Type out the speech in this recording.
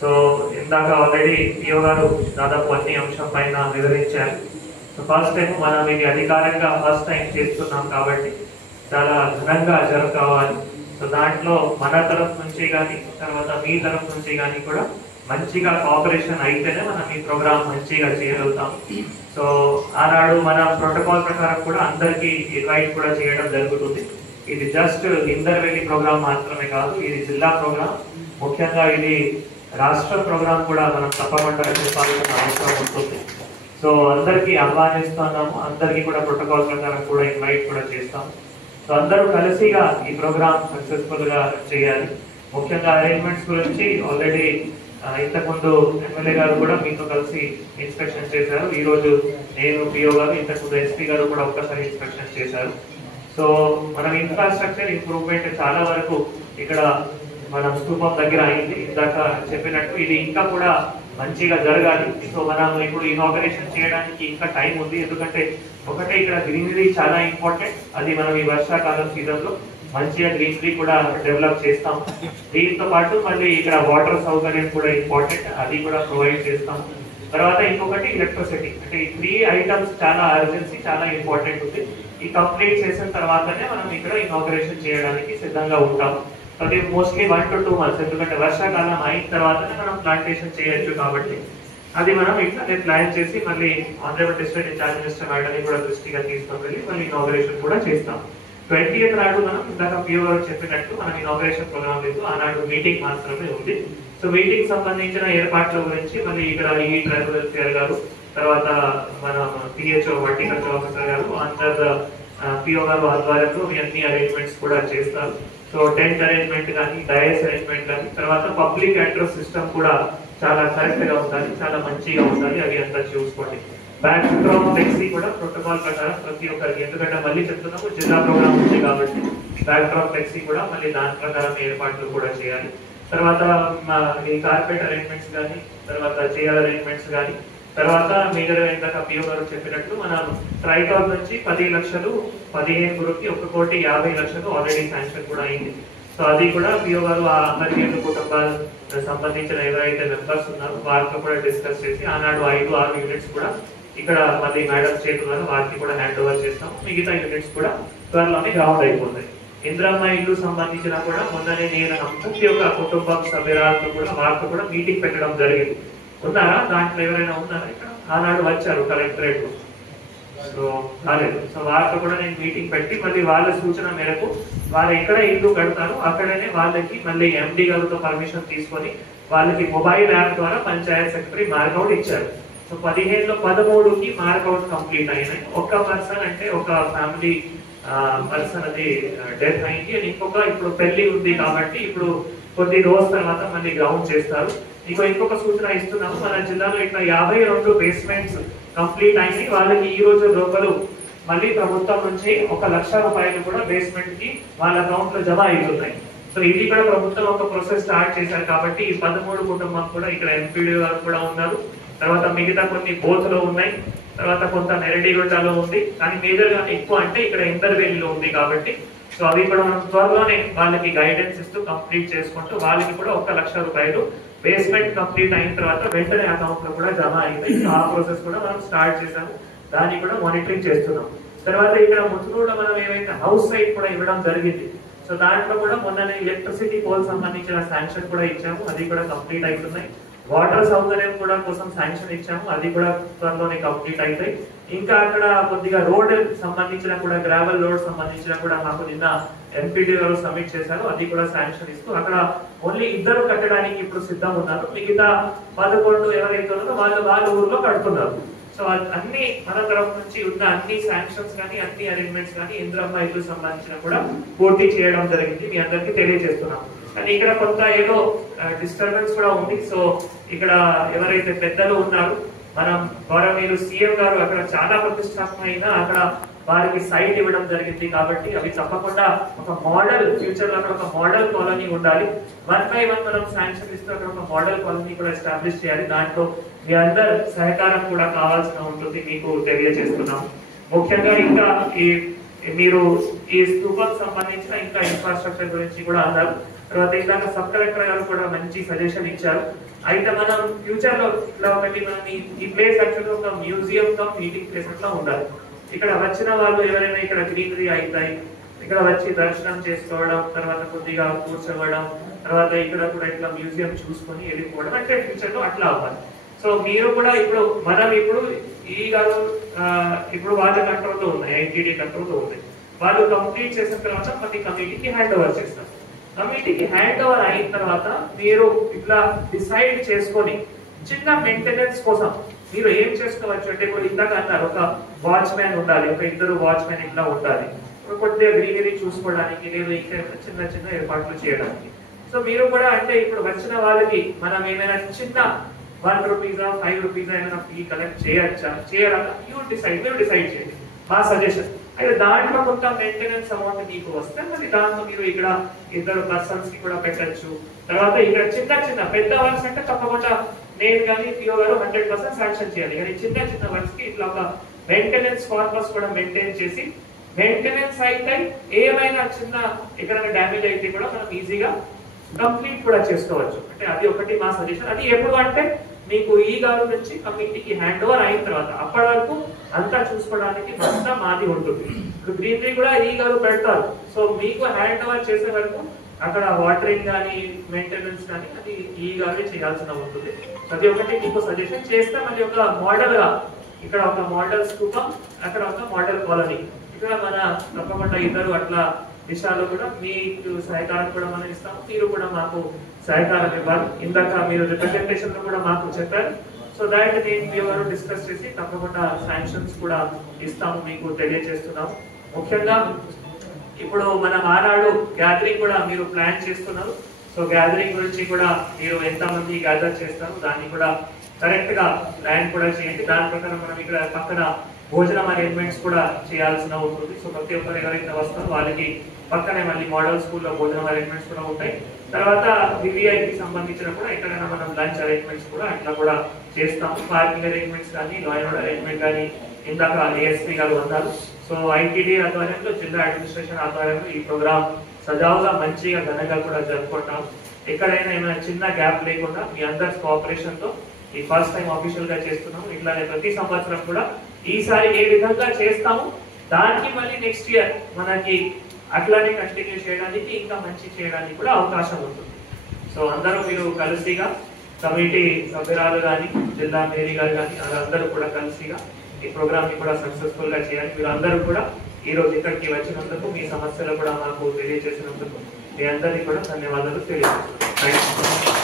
So ఇందాక already PO గారు దాదాపు అన్ని అంశం పైన వివరించారు. సో ఫస్ట్ టైం మనం ఇది అధికారంగా ఫస్ట్ టైం చేస్తున్నాం కాబట్టి చాలా ఘనంగా జరగాలి. సో దాంట్లో మన తరఫు నుంచి కానీ తర్వాత మీ తరఫు నుంచి కానీ కూడా మంచిగా కోఆపరేషన్ అయితేనే మనం ఈ ప్రోగ్రామ్ మంచిగా చేయగలుగుతాం. సో ఆనాడు మన ప్రోటోకాల్ ప్రకారం కూడా అందరికీ ఇన్వైట్ కూడా చేయడం జరుగుతుంది. ఇది జస్ట్ ఇందర్వెల్లి ప్రోగ్రామ్ మాత్రమే కాదు, ఇది జిల్లా ప్రోగ్రామ్. ముఖ్యంగా ఇది రాష్ట్ర ప్రోగ్రామ్ కూడా మనం తప్పకుండా చెప్పాల్సిన అవసరం ఉంటుంది. సో అందరికీ ఆహ్వానిస్తున్నాము, అందరికీ కూడా ప్రోటోకాల్ ప్రకారం కూడా ఇన్వైట్ కూడా చేస్తాము. సో అందరూ కలిసిగా ఈ ప్రోగ్రామ్ సక్సెస్ఫుల్ గా చేయాలి. ముఖ్యంగా అరేంజ్మెంట్స్ గురించి ఆల్రెడీ ఇంతకుముందు ఎమ్మెల్యే గారు కూడా మీతో కలిసి ఇన్స్పెక్షన్ చేశారు. ఈ రోజు నేను పిఓ గారు, ఇంతకుముందు ఎస్పీ గారు కూడా ఒక్కసారి ఇన్స్పెక్షన్ చేశారు. సో మనం ఇన్ఫ్రాస్ట్రక్చర్ ఇంప్రూవ్మెంట్ చాలా వరకు ఇక్కడ మనం స్తూపం దగ్గర అయింది. ఇందాక చెప్పినట్టు ఇది ఇంకా కూడా మంచిగా జరగాలి. సో మనం ఇప్పుడు ఇనాగరేషన్ చేయడానికి ఇంకా టైం ఉంది. ఎందుకంటే ఒకటే ఇక్కడ గ్రీనరీ చాలా ఇంపార్టెంట్. అది మనం ఈ వర్షాకాలం సీజన్ లో మంచిగా గ్రీనరీ కూడా డెవలప్ చేస్తాం. దీంతో పాటు మళ్ళీ ఇక్కడ వాటర్ సౌకర్యం కూడా ఇంపార్టెంట్, అది కూడా ప్రొవైడ్ చేస్తాం. తర్వాత ఇంకొకటి ఎలక్ట్రిసిటీ. అంటే ఈ 3 ఐటమ్స్ చాలా అర్జెన్సీ, చాలా ఇంపార్టెంట్ ఉంది. ఈ కంప్లీట్ చేసిన తర్వాతనే మనం ఇక్కడ ఇనాగరేషన్ చేయడానికి సిద్ధంగా ఉంటాం. అది మోస్ట్లీ 1 to 2 months, ఎందుకంటే వర్షాకాలం అయిన తర్వాతనే మనం ప్లాంటేషన్ చేయొచ్చు. కాబట్టి అది మనం ఇట్లానే ప్లాన్ చేసి మళ్ళీ Andhra Pradesh district in charge minister madam కూడా దృష్టిగా తీసుకొని వెళ్ళి మళ్ళీ ఇనాగరేషన్ కూడా చేస్తాం. 20th నాడు మనం ఇందాక పిఓ గారు చెప్పినట్టు మనం ఇనాగరేషన్ ప్రోగ్రామ్ లేదు, ఆనాడు మీటింగ్ మాత్రమే ఉంది. సో మీటింగ్ సంబంధించిన ఏర్పాట్ల గురించి మళ్ళీ ఇక్కడ ఈ ట్రైబల్ వెల్ఫేర్ గారు, తర్వాత మన పిహెచ్ఓ హార్టికల్చర్ ఆఫీసర్ గారు, అందర్ పిఓ గారు ఆధ్వర్యంలో అన్ని అరేంజ్మెంట్స్ కూడా చేస్తారు. సో టెంట్ అరేంజ్మెంట్ కానీ, డయస్ అరేంజ్మెంట్ కానీ, తర్వాత పబ్లిక్ అడ్రస్ సిస్టమ్ కూడా చాలా కరెక్ట్ గా ఉండాలి, చాలా మంచిగా ఉండాలి. అవి అంతా చూసుకోండి. బ్యాక్ డ్రాప్ ఫ్లెక్సీ కూడా ప్రోటోకాల్ ప్రకారం ప్రతి ఒక్కరికి, ఎందుకంటే మళ్ళీ చెప్తున్నాము జిల్లా ప్రోగ్రామ్ ఉంది కాబట్టి బ్యాక్ డ్రాప్ ఫ్లెక్సీ కూడా మళ్ళీ దాని ప్రకారం ఏర్పాట్లు కూడా చేయాలి. తర్వాత ఈ కార్పెట్ అరేంజ్మెంట్స్ కానీ, తర్వాత చైర్ అరేంజ్మెంట్స్ కానీ, తర్వాత మేజర్ ఇందాక పిఓ గారు చెప్పినట్టు మనం ట్రైకాల్ నుంచి 10 లక్షలు 15 గురికి 1,50,00,000 ఆల్రెడీ శాంక్షన్ కూడా అయింది. సో అది కూడా పిఓ గారు ఆ 17 కుటుంబాలకు సంబంధించిన ఎవరైతే మెంబర్స్ ఉన్నారో వారితో కూడా డిస్కస్ చేసి ఆనాడు 5-6 యూనిట్స్ కూడా ఇక్కడ మళ్ళీ మేడం చేతున్నారు, వారికి కూడా హ్యాండ్ ఓవర్ చేస్తాం. మిగతా యూనిట్స్ కూడా త్వరలోనే గ్రౌండ్ అయిపోతాయి. ఇందిరమ్మ ఇల్లు సంబంధించిన కూడా మొన్ననే నేను ప్రతి ఒక్క కుటుంబం సభ్యురాలతో కూడా వారితో కూడా మీటింగ్ పెట్టడం జరిగింది. ఉన్నారా దాంట్లో ఎవరైనా ఉన్నారా? ఇక్కడ ఆనాడు వచ్చారు కలెక్టరేట్, సో రాలేదు. సో వారితో కూడా నేను మీటింగ్ పెట్టి మళ్ళీ వాళ్ళ సూచన మేరకు వారు ఎక్కడ ఇల్లు కడతారో అక్కడనే వాళ్ళకి మళ్ళీ ఎండి గారితో పర్మిషన్ తీసుకొని వాళ్ళకి మొబైల్ యాప్ ద్వారా పంచాయత్ సెక్రటరీ మార్కౌట్ ఇచ్చారు. సో 15లో 13కి మార్కౌట్ కంప్లీట్ అయినాయి. ఒక్క పర్సన్ అంటే ఒక ఫ్యామిలీ పర్సన్ అది డెత్ అయింది. అండ్ ఇప్పుడు పెళ్లి ఉంది కాబట్టి ఇప్పుడు కొద్ది రోజుల తర్వాత మళ్ళీ గ్రౌండ్ చేస్తారు. ఇంకొక సూచన ఇస్తున్నాము, మన జిల్లాలో ఇట్లా 52 బేస్మెంట్స్ కంప్లీట్ అయినాయి. వాళ్ళకి ఈ రోజు లోపల మళ్ళీ ప్రభుత్వం నుంచి 1,00,000 రూపాయలు కూడా బేస్మెంట్ కి వాళ్ళ అకౌంట్ లో జమ అవుతున్నాయి. సో ఇది కూడా ప్రభుత్వం ఒక ప్రాసెస్ స్టార్ట్ చేశారు కాబట్టి ఈ 13 కుటుంబం కూడా ఇక్కడ ఎంపీడీ గారు కూడా ఉన్నారు. తర్వాత మిగతా కొన్ని బోత్లో ఉన్నాయి, తర్వాత కొంత నెరడిగుంటలో ఉంది, కానీ మేజర్ గా ఎక్కువ అంటే ఇక్కడ ఇందర్వేలిలో ఉంది కాబట్టి సో అవి కూడా మనం త్వరలోనే వాళ్ళకి గైడెన్స్ ఇస్తూ కంప్లీట్ చేసుకుంటూ వాళ్ళకి కూడా 1,00,000 రూపాయలు బేస్మెంట్ కంప్లీట్ అయిన తర్వాత వెంటనే అకౌంట్ లో కూడా జమ అయింది. ఆ ప్రాసెస్ కూడా మనం స్టార్ట్ చేసాము, దాన్ని కూడా మానిటరింగ్ చేస్తున్నాం. తర్వాత ఇక్కడ ముసునూరులో మనం ఏవైతే హౌస్ సైట్ కూడా ఇవ్వడం జరిగింది. సో దాంట్లో కూడా మొన్ననే ఎలక్ట్రిసిటీ పోల్ సంబంధించిన శాంక్షన్ కూడా ఇచ్చాము, అది కూడా కంప్లీట్ అవుతున్నాయి. వాటర్ సౌకర్యం కూడా కోసం శాంక్షన్ ఇచ్చాము, అది కూడా త్వరలోనే కంప్లీట్ అవుతాయి. ఇంకా అక్కడ కొద్దిగా రోడ్ సంబంధించిన కూడా గ్రావెల్ రోడ్ సంబంధించిన కూడా మాకు నిన్న ఎంపీడీ గారు సబ్మిట్ చేశారు, అది కూడా శాంక్షన్ ఇస్తూ అక్కడ ఓన్లీ 2 కట్టడానికి ఇప్పుడు సిద్ధం ఉన్నారు. మిగతా 11 ఎవరైతే ఉన్నారో వాళ్ళ ఊర్లో కడుతున్నారు. సో అన్ని మన తరఫు నుంచి ఉన్న అన్ని శాంక్షన్స్ కానీ, అన్ని అరేంజ్మెంట్స్ కానీ ఇందిరమ్మ ఇల్లు సంబంధించిన కూడా పూర్తి చేయడం జరిగింది, మీ అందరికీ తెలియజేస్తున్నాం. కానీ ఇక్కడ కొంత ఏదో డిస్టర్బెన్స్ కూడా ఉంది. సో ఇక్కడ ఎవరైతే పెద్దలు ఉన్నారు, మనం గౌరవనీయులు సీఎం గారు అక్కడ చాలా ప్రతిష్టాత్మకమైన అక్కడ వారికి సైట్ ఇవ్వడం జరిగింది కాబట్టి అవి తప్పకుండా ఒక మోడల్ ఫ్యూచర్ లో అక్కడ ఒక మోడల్ కాలనీ ఉండాలి. 1 by 1 మనం శాంక్షన్ ఇస్తూ అక్కడ ఒక మోడల్ కాలనీ కూడా ఎస్టాబ్లిష్ చేయాలి. దాంట్లో మీ అందరి సహకారం కూడా కావాల్సిన ఉంటుంది, మీకు తెలియజేస్తున్నాం. ముఖ్యంగా ఇంకా ఈ మీరు ఈ స్తూపం సంబంధించిన ఇంకా ఇన్ఫ్రాస్ట్రక్చర్ గురించి కూడా అన్నారు. తర్వాత ఇందాక సబ్ కలెక్టర్ గారు కూడా మంచి సజెషన్ ఇచ్చారు. అయితే మనం ఫ్యూచర్ లో ఇట్లా ఒకటి మనం ఈ ప్లేస్ యాక్చువల్గా ఒక మ్యూజియం కమ్ మీటింగ్ ప్లేస్ అట్లా ఉండాలి. ఇక్కడ వచ్చిన వాళ్ళు ఎవరైనా ఇక్కడ గ్రీనరీ అవుతాయి, ఇక్కడ వచ్చి దర్శనం చేసుకోవడం, తర్వాత కొద్దిగా కూర్చోవడం, తర్వాత ఇక్కడ కూడా ఇట్లా మ్యూజియం చూసుకొని వెళ్ళిపోవడం, అంటే ఫ్యూచర్ లో అట్లా అవ్వాలి. సో మీరు కూడా ఇప్పుడు ఈ గారు ఇప్పుడు వాళ్ళ కంట్రోల్లో ఉన్నాయి, ఐటీడీ కంట్రోల్లో ఉన్నాయి. వాళ్ళు కంప్లీట్ చేసిన తర్వాత మళ్ళీ కమిటీకి హ్యాండ్ ఓవర్ చేస్తారు. కమిటీకి హ్యాండ్ ఓవర్ అయిన తర్వాత మీరు ఇట్లా డిసైడ్ చేసుకొని చిన్న మెయింటెనెన్స్ కోసం మీరు ఏం చేసుకోవచ్చు అంటే, ఇప్పుడు ఇందాక అన్నారు ఒక వాచ్మెన్ ఉండాలి, ఒక 2 వాచ్మెన్ ఇట్లా ఉండాలి, కొద్దిగా గ్రీనరీ చూసుకోవడానికి, లేదు ఇంకా చిన్న చిన్న ఏర్పాట్లు చేయడానికి. సో మీరు కూడా అంటే ఇప్పుడు వచ్చిన వాళ్ళకి మనం ఏమైనా చిన్న 1 రూపీసా 5 రూపీసా ఏమైనా ఫీ కలెక్ట్ చేయొచ్చా చేయాలా, మీరు డిసైడ్ చేయండి, మా సజెషన్. అయితే దాంట్లో కొంత మెయింటెనెన్స్ అమౌంట్ మీకు వస్తే మరి దాంట్లో మీరు ఇక్కడ 2 పర్సన్స్ కి కూడా పెట్టచ్చు. తర్వాత ఇక్కడ చిన్న పెద్ద వర్క్స్ అంటే తప్పకుండా నేను కానీ పిఓ గారు 100% శాంక్షన్ చేయాలి. కానీ చిన్న వర్క్స్ కి ఇట్లా ఒక మెయింటెనెన్స్ కార్పస్ కూడా మెయింటైన్ చేసి, మెయింటెనెన్స్ అయితే ఏమైనా చిన్న ఎక్కడైనా డ్యామేజ్ అయితే కూడా మనం ఈజీగా కంప్లీట్ కూడా చేసుకోవచ్చు. అంటే అది ఒకటి మా సజెషన్. అది ఎప్పుడు అంటే మీకు ఈ గారు నుంచి కమిటీకి హ్యాండ్ ఓవర్ అయిన తర్వాత, అప్పటి వరకు అంతా చూసుకోవడానికి మొత్తం మాది ఉంటుంది. ఇప్పుడు గ్రీనరీ కూడా ఈ గారు పెడతారు. సో మీకు హ్యాండ్ ఓవర్ చేసే వరకు అక్కడ వాటరింగ్ కానీ మెయింటెనెన్స్ కానీ అది ఈ గారే చేయాల్సిన ఉంటుంది. అది ఒకటి మీకు సజెషన్ చేస్తే, మళ్ళీ ఒక మోడల్ గా ఇక్కడ ఒక మోడల్ స్థూపం, అక్కడ ఒక మోడల్ కాలనీ, ఇక్కడ మన తప్పకుండా 2 అట్లా విషయాల్లో కూడా మీకు సహకారం కూడా మనం ఇస్తాము, మీరు కూడా మాకు సహకారం ఇవ్వాలి. ఇందాక మీరు రిప్రజెంటేషన్ లో కూడా మాకు చెప్పారు. సో దాట్ నేను ఎవరు డిస్కస్ చేసి తప్పకుండా శాంక్షన్స్ కూడా ఇస్తాము, మీకు తెలియజేస్తున్నాము. ముఖ్యంగా ఇప్పుడు మన ఆనాడు గ్యాదరింగ్ కూడా మీరు ప్లాన్ చేస్తున్నారు. సో గ్యాదరింగ్ గురించి కూడా మీరు ఎంతమంది గ్యాదర్ చేస్తారు దాన్ని కూడా కరెక్ట్ గా ప్లాన్ కూడా చేయండి. దాని ప్రకారం మనం ఇక్కడ పక్కన భోజనం అరేంజ్మెంట్స్ కూడా చేయాల్సిన ఉంటుంది. సో ప్రతి ఒక్కరు ఎవరైతే వస్తారో వాళ్ళకి పక్కనే మళ్ళీ మోడల్ స్కూల్లో భోజనం అరేంజ్మెంట్స్ కూడా ఉంటాయి. తర్వాత వివిఐకి సంబంధించిన కూడా ఎక్కడైనా మనం లంచ్ అరేంజ్మెంట్స్ కూడా అట్లా కూడా చేస్తాము. పార్కింగ్ అరేంజ్మెంట్స్ కానీ, లా అండ్ ఆర్డర్ అరేంజ్మెంట్ కానీ ఇందాక ఏఎస్పీ గారు అన్నారు. సో ఐటీడీ ఆధ్వర్యంలో, జిల్లా అడ్మినిస్ట్రేషన్ ఆధ్వర్యంలో ఈ ప్రోగ్రామ్ సజావుగా మంచిగా ఘనంగా కూడా జరుపుకుంటాం. ఎక్కడైనా ఏమైనా చిన్న గ్యాప్ లేకుండా మీ అందరి కోఆపరేషన్ తో ఈ ఫస్ట్ టైం ఆఫీషియల్ గా చేస్తున్నాము. ఇట్లానే ప్రతి సంవత్సరం కూడా ఈసారి ఏ విధంగా చేస్తాము దానికి మళ్ళీ నెక్స్ట్ ఇయర్ మనకి అట్లానే కంటిన్యూ చేయడానికి, ఇంకా మంచి చేయడానికి కూడా అవకాశం ఉంటుంది. సో అందరూ మీరు కలిసిగా, కమిటీ సభ్యురాలు కానీ, జిల్లా మేరీ గారు కానీ, అందరూ కూడా కలిసిగా ఈ ప్రోగ్రామ్ ని కూడా సక్సెస్ఫుల్ గా చేయాలి. మీరు అందరూ కూడా ఈ రోజు ఇక్కడికి వచ్చినందుకు, మీ సమస్యలు కూడా మాకు తెలియజేసినందుకు మీ అందరినీ కూడా ధన్యవాదాలు తెలియజేస్తున్నాను.